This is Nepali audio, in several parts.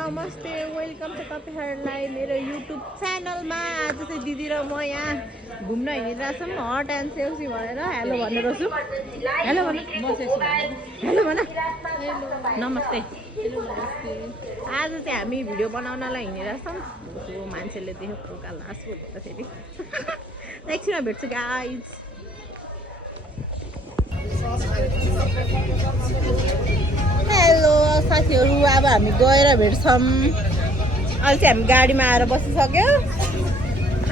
नमस्ते, वेलकम छ तपाईहरुलाई मेरो युट्युब च्यानलमा। आज चाहिँ दिदी र म यहाँ घुम्न हिँडिरहेछौँ हट एन्ड सेल्फी भनेर। हेलो भनेर छु, हेलो भन, हेलो भन, नमस्ते। आज चाहिँ हामी भिडियो बनाउनलाई हिँडिरहेछौँ। मान्छेले देख्यो पोका लास बोल्दाखेरि एकछिनमा भेट्छु गाइज। हेलो साथीहरू, अब हामी गएर भेट्छौँ। अहिले चाहिँ हामी गाडीमा आएर बसिसक्यो।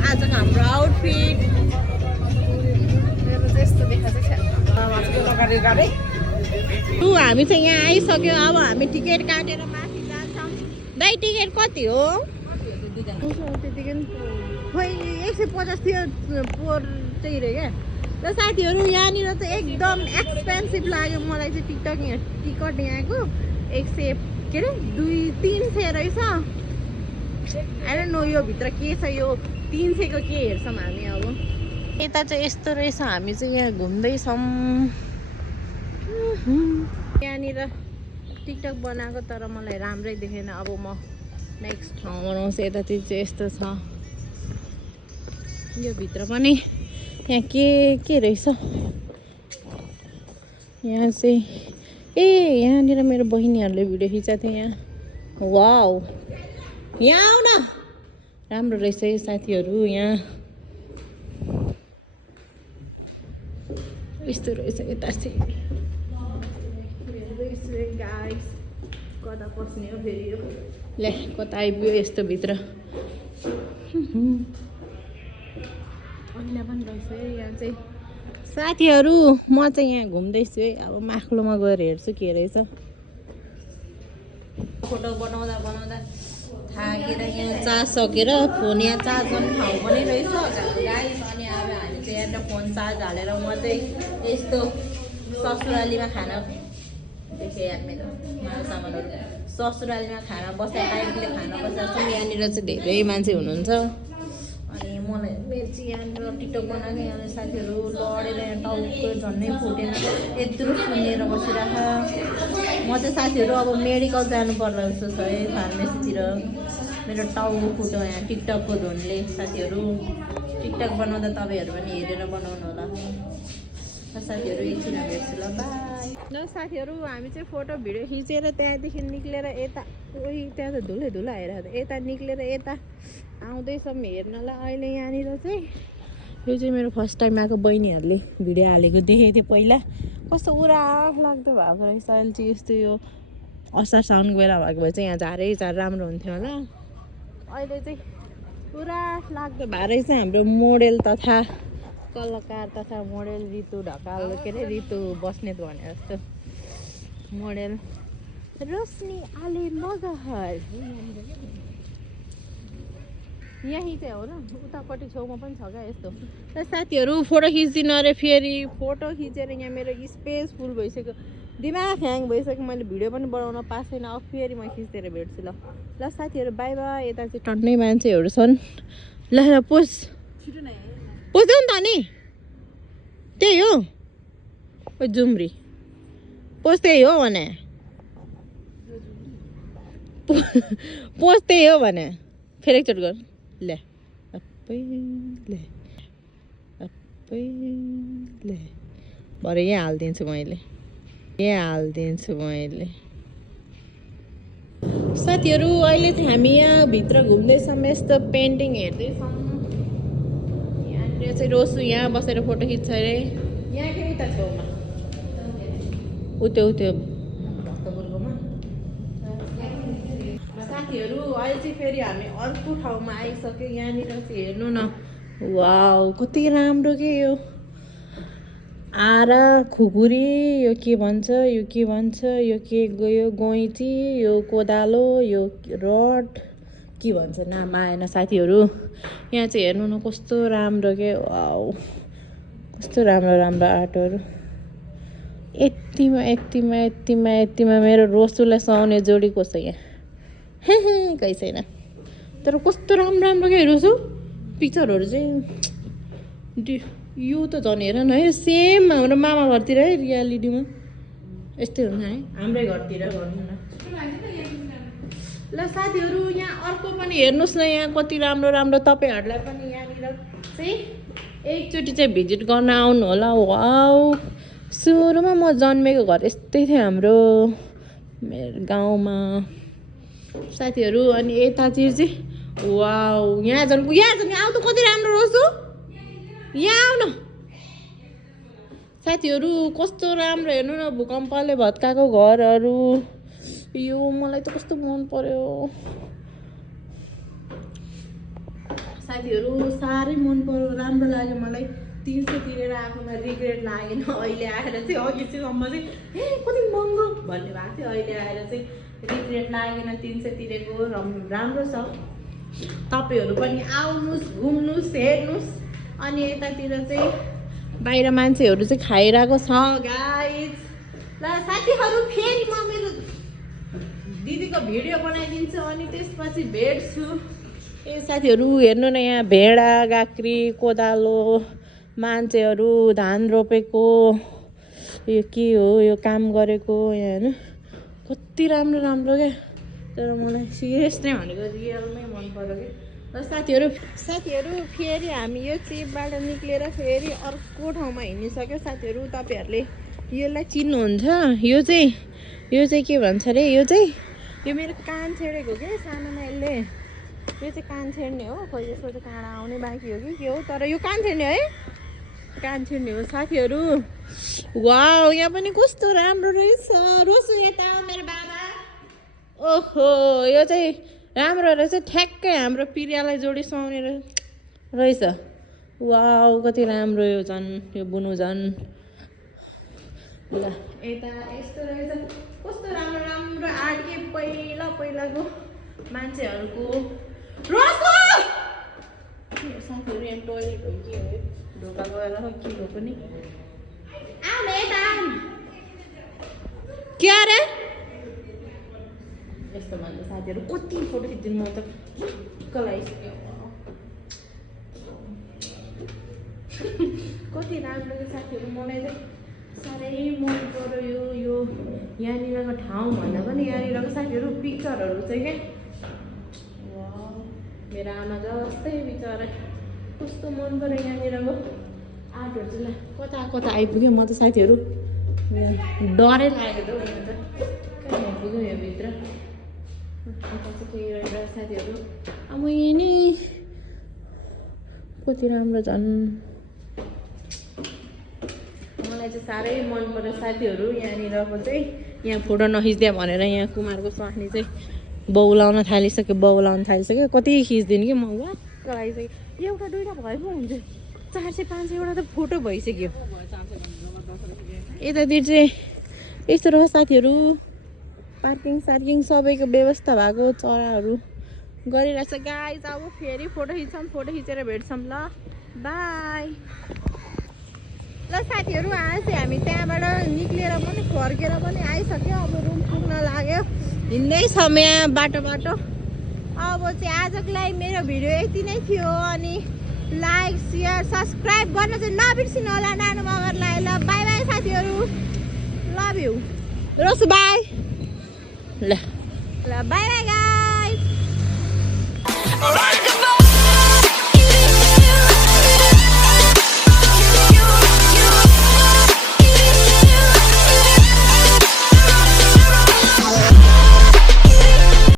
आजको हाम्रो आउटफिट यस्तो देखाएको हामी चाहिँ यहाँ आइसक्यो। अब हामी टिकट काटेर माथि जान्छौँ। दाइ टिकट कति हो? त्यतिकै खोइ 150 थियो पोर चाहिँ रे क्या। र साथीहरू यहाँनिर चाहिँ एकदम एक्सपेन्सिभ लाग्यो मलाई चाहिँ टिकट यहाँको 100 के अरे 200-300 रहेछ। अहिले नो यो भित्र के छ, यो 300 को के हेर्छौँ हामी। अब यता चाहिँ यस्तो रहेछ। हामी चाहिँ यहाँ घुम्दैछौँ। यहाँनिर टिकटक बनाएको तर मलाई राम्रै देखेन। अब म नेक्स्ट ठाउँ बनाउँछु। यतातिर चाहिँ यस्तो छ। यो भित्र पनि यहाँ के रहेछ यहाँ चाहिँ। यहाँनिर मेरो बहिनीहरूले भिडियो खिचाएको थियो यहाँ। वाउ, यहाँ आऊ न, राम्रो रहेछ है साथीहरू। यहाँ यस्तो रहेछ। यता चाहिँ गाइस कता पस्ने हो फेरि यो? ले कता आइपुग्यो यस्तो भित्र। ऐना पनि रहेछ है यहाँ चाहिँ। साथीहरू म चाहिँ यहाँ घुम्दैछु है। अब माखलोमा गएर हेर्छु के रहेछ। फोटो बनाउँदा थाकेर यहाँ चार्ज सकेर फोन यहाँ चार्ज गर्ने ठाउँ पनि रहेछ गाइस। अनि अब हामी चाहिँ यहाँ फोन चार्ज हालेर म चाहिँ यस्तो ससुरालीमा खाना देखेँ यार मेरो माल सामानहरू। ससुरालीमा खाना बसेर टाइमले खाना बसेर चाहिँ यहाँनिर चाहिँ धेरै मान्छे हुनुहुन्छ। अनि मलाई मेरो चाहिँ यहाँनिर टिकटक बनाएको यहाँ साथीहरू लडेर यहाँ टाउको झन्नै फुटेन यत्रो सुनेर बसिरहेको। म चाहिँ साथीहरू अब मेडिकल जानु पर्ला जस्तो छ है, फार्मेसीतिर। मेरो टाउको फुट्यो यहाँ टिकटकको धुनले। साथीहरू टिकटक बनाउँदा तपाईँहरू पनि हेरेर बनाउनु होला। साथीहरू एकछिन भेट्छु ल, बाई। ल साथीहरू हामी चाहिँ फोटो भिडियो खिचेर त्यहाँदेखि निक्लेर यता त्यहाँ त धुलै धुला आइरहेको। यता निक्लेर यता आउँदैछौँ हेर्नलाई। अहिले यहाँनिर चाहिँ यो चाहिँ मेरो फर्स्ट टाइम आएको बहिनीहरूले भिडियो हालेको देखेको थिएँ पहिला। कस्तो उराठ लाग्दो भएको रहेछ। अहिले चाहिँ यस्तो यो असार साउनको बेला भएको भए चाहिँ यहाँ झारै राम्रो हुन्थ्यो होला। अहिले चाहिँ उराठ लाग्दो भएको रहेछ। हाम्रो मोडेल तथा कलाकार तथा मोडेल रितु ढकाल के अरे रितु बस्नेत भने जस्तो मोडेल रोशनी आले मगहर यहीँ चाहिँ हो र। उतापट्टि छेउमा पनि छ क्या यस्तो। र साथीहरू फोटो खिच्दिनँ अरे फेरि फोटो खिचेर यहाँ मेरो स्पेस फुल भइसक्यो, दिमाग ह्याङ भइसक्यो। मैले भिडियो पनि बनाउन पाएको छैन। अब फेरि म खिचेर भेट्छु ल। ल साथीहरू बाई बाई। यता चाहिँ टन्नै मान्छेहरू छन्। ल पुज्यौ नि त नि, त्यही हो जुम्री पोस्ट त्यही हो भने पोस्ट त्यही हो भने फेरि एकचोटि गर। ले भरे यहाँ हालिदिन्छु मैले। साथीहरू अहिले चाहिँ हामी यहाँ भित्र घुम्दैछौँ। यस्तो पेन्टिङ हेर्दैछौँ। यहाँनिर चाहिँ रोसु यहाँ बसेर फोटो खिच्छ अरे। यहाँ के उता छेउमा उत्यो भक्तपुरकोमा। साथीहरू अहिले चाहिँ फेरि हामी अर्को ठाउँमा आइसक्यो। यहाँनिर चाहिँ हेर्नु न, वाउ कति राम्रो के यो आरा खुकुरी। यो के भन्छ यो के गयो गैँची, यो कोदालो, यो रड के भन्छ नाम आएन साथीहरू। यहाँ चाहिँ हेर्नु न कस्तो राम्रो के, वाउ कस्तो राम्रो आर्टहरू। यतिमा मेरो रोसुलाई सुहाउने जोडी को छ यहाँ? कहीँ छैन। तर कस्तो राम्रो के रोसु पिक्चरहरू चाहिँ यो त झन् हेर न है सेम हाम्रो मामा घरतिर है रियालिटीमा यस्तै हुन्छ है हाम्रै घरतिर भनौँ न ल साथीहरू यहाँ अर्को पनि हेर्नुहोस् न यहाँ कति राम्रो राम्रो तपाईँहरूलाई पनि यहाँनिर चाहिँ एकचोटि चाहिँ भिजिट गर्न आउनु होला वाउ सुरुमा म जन्मेको घर यस्तै थियो हाम्रो मेरो गाउँमा साथीहरू अनि यतातिर चाहिँ वाउ यहाँ झन् आउ त कति राम्रो रोसो यहाँ आउ न साथीहरू कस्तो राम्रो हेर्नु न भूकम्पले भत्काएको घरहरू यो मलाई त कस्तो मन पर्यो साथीहरू साह्रै मन पर्यो राम्रो लाग्यो मलाई 300 तिरेर आफूमा रिग्रेट लागेन अहिले आएर चाहिँ अघि चाहिँसम्म चाहिँ हे कति महँगो भन्ने भएको थियो अहिले आएर चाहिँ रिग्रेट लागेन 300 तिरेको राम्रो छ तपाईँहरू पनि आउनुहोस् घुम्नुहोस् हेर्नुहोस् अनि यतातिर चाहिँ बाहिर मान्छेहरू चाहिँ खाइरहेको छ गाइज ल साथीहरू फेरि म मेरो दिदीको भिडियो बनाइदिन्छु अनि त्यसपछि भेट्छु ए साथीहरू हेर्नु न यहाँ भेडा गाक्री कोदालो मान्छेहरू धान रोपेको यो के हो यो काम गरेको यहाँ होइन कति राम्रो राम्रो क्या तर मलाई सिरियस नै भनेको रियलमै मन पर्यो क्या साथीहरू फेरि हामी यो चिपबाट निक्लेर फेरि अर्को ठाउँमा हिँडिसक्यो साथीहरू तपाईँहरूले यसलाई चिन्नुहुन्छ यो चाहिँ के भन्छ अरे यो मेरो कान छेडेको क्या सानोमा यसले यो चाहिँ कान छेड्ने हो खोइ यसको चाहिँ काँडा आउने बाँकी हो कि के हो तर यो कान छेड्ने है कान छेड्ने हो साथीहरू वाउ यहाँ पनि कस्तो राम्रो रहेछ रोसु यता मेरो बाबा ओहो यो चाहिँ राम्रो रहेछ ठ्याक्कै हाम्रो पिरियालाई जोडी सुहाउने रहेछ वाउ कति राम्रो यो झन् यो बुनु झन् ल यता यस्तो रहेछ कस्तो राम्रो राम्रो आर्ट के पहिलाको मान्छेहरूको रोसो साथीहरू यहाँ टोइलेट हो कि हो ढोका गएर के हो पनि के अरे यस्तो भन्छ साथीहरू कति फोटो खिचिदिनु म त लगाइसक्यो कति राम्रो साथीहरू मलाई चाहिँ साह्रै मन पर्यो यो यहाँनिरको ठाउँ भन्दा पनि यहाँनिरको साथीहरू पिक्चरहरू चाहिँ क्या मेरो आमा जस्तै बिचरा कस्तो मन पर्यो यहाँनिरको आर्टहरू चाहिँ कता कता आइपुग्यो म त साथीहरू डरै लागेको त हौ कहाँ आइपुग्यो यो भित्र साथीहरू अब यहाँ नि कति राम्रो झन् मलाई चाहिँ साह्रै मन पर्यो साथीहरू यहाँनिरको चाहिँ यहाँ फोटो नखिच्दियो भनेर यहाँ कुमारको स्वास्नी चाहिँ बौलाउन थालिसक्यो कति खिच्दिनु कि म वाक्क लागिसक्यो एउटा दुईवटा भए पो हुन्छ 400-500 त फोटो भइसक्यो यतातिर चाहिँ यस्तो रह साथीहरू पार्किङ सबैको व्यवस्था भएको चराहरू गरिरहेछ गाइस अब फेरि फोटो खिचेर भेट्छौँ ल बाई ल साथीहरू आज चाहिँ हामी त्यहाँबाट निक्लेर पनि फर्केर पनि आइसक्यो अब रुम पुग्न लाग्यो हिँड्दै छ यहाँ बाटो अब चाहिँ आजको लागि मेरो भिडियो यति नै थियो अनि लाइक सेयर सब्सक्राइब गर्न चाहिँ नबिर्सिनु होला नानु मगरलाई ल बाई बाई साथीहरू लभ यु रोसु बाई ल बाई बाई गाइस